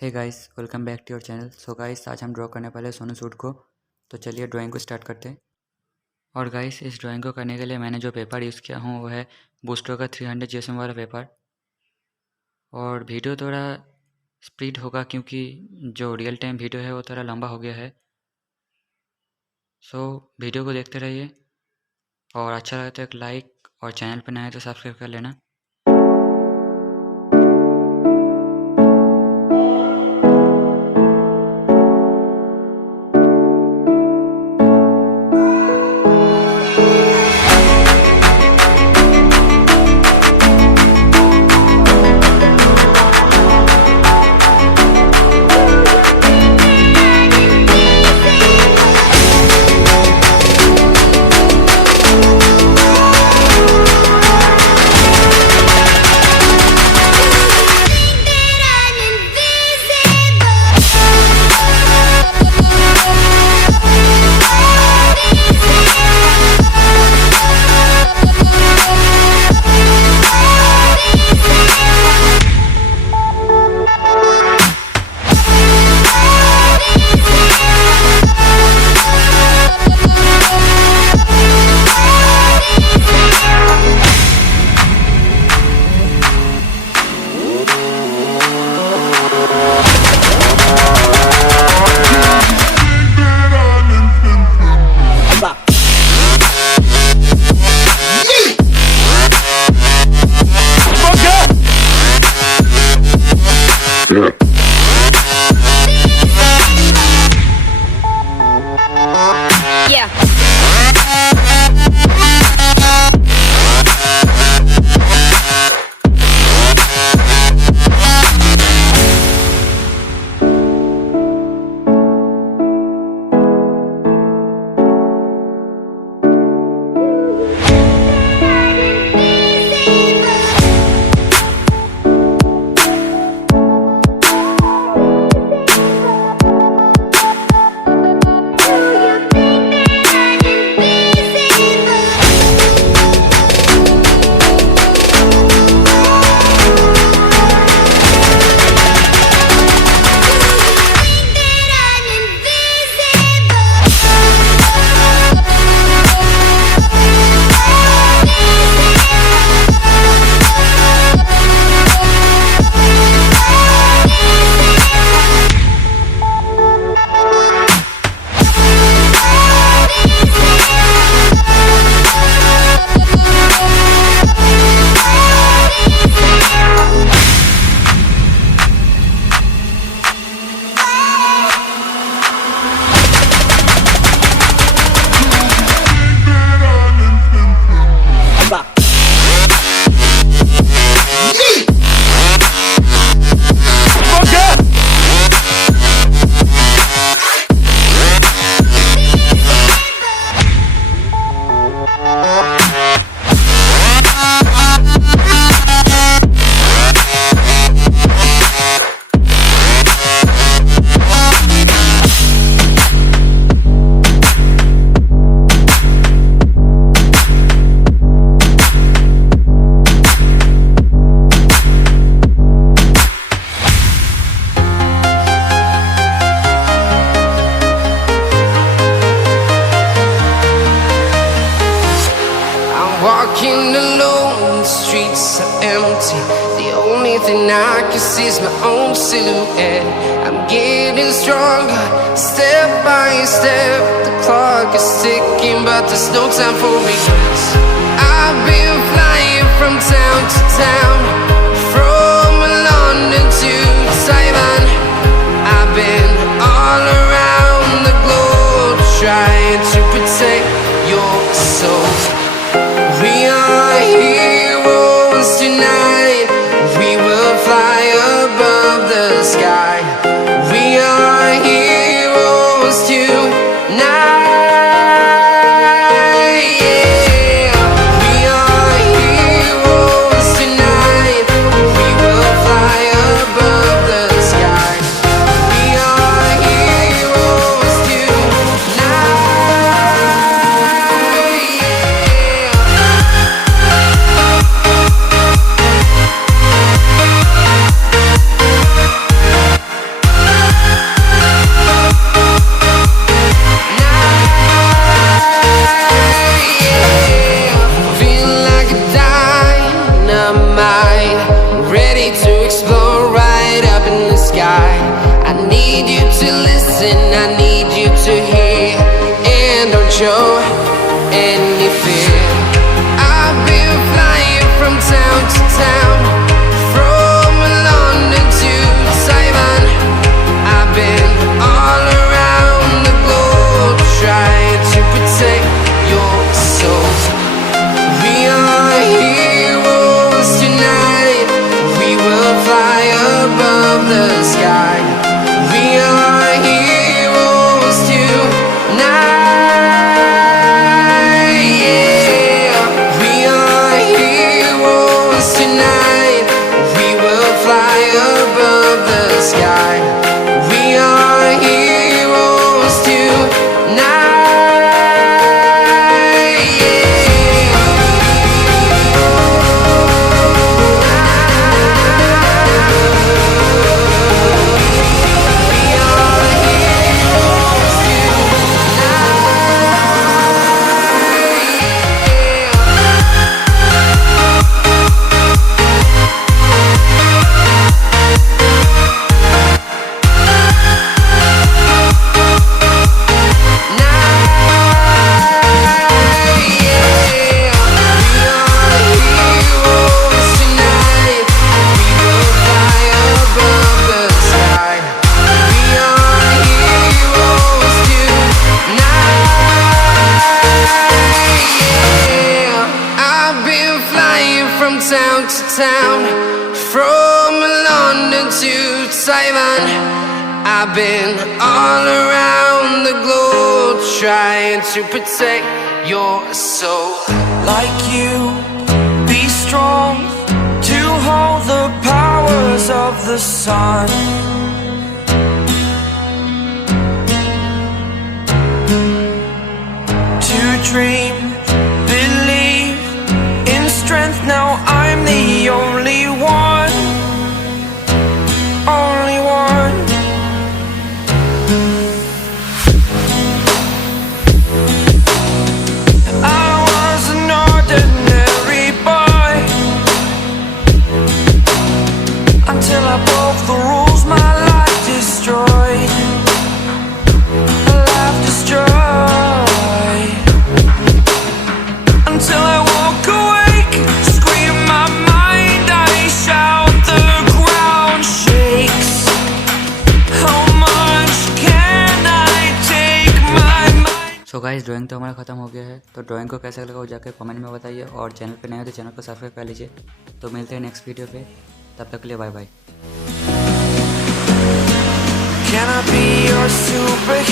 Hey guys, welcome back to your channel. So guys, आज हम draw करने वाले सोनू सूद को। तो चलिए ड्राइंग को स्टार्ट करते हैं। और गाइस, इस ड्राइंग को करने के लिए मैंने जो पेपर यूज़ किया हूँ वो है बूस्टर का 300 जीएसएम वाला पेपर। और वीडियो थोड़ा स्पीड होगा क्योंकि जो रियल टाइम वीडियो है वो थोड़ा लंबा हो गया है। सो वीडियो को देखते रहिए और अच्छा लगे तो एक लाइक और चैनल पर नया है तो सब्सक्राइब कर लेना। Yeah. Walking alone, the streets are empty. The only thing I can see is my own silhouette. I'm getting stronger, step by step. The clock is ticking, but there's no time for regrets. I've been flying from town to town, from London to Taiwan. I've been all around the globe, trying to protect your soul. We are heroes tonight. We will fly above the sky. We are heroes tonight. Yeah. We are heroes tonight. listen, I need you to hear, and don't show any fear. I've been flying from town to town, from London to Taiwan. I've been all around the globe trying to protect your soul. We are heroes tonight. We will fly above the sky. We are heroes tonight. Yeah. We are heroes tonight. We will fly above the sky. We are heroes tonight. Town to town, from London to Taiwan. I've been all around the globe trying to protect your soul. Like you, be strong to hold the powers of the sun. To dream, believe in strength. Now I'm the only one, only one. I was an ordinary boy until I broke the rules. My life destroyed, life destroyed. Until I walk awake, scream my mind, I shout, the ground shakes. How much can I take my mind? So guys drawing तो हमारा ख़त्म हो गया है, तो drawing को कैसा लगा वो जाकर कमेंट में बताइए, और चैनल पे नए हो तो चैनल को सब्सक्राइब कर लीजिए। तो मिलते हैं नेक्स्ट वीडियो पे, तब तक के लिए bye bye. Can I be your superhero?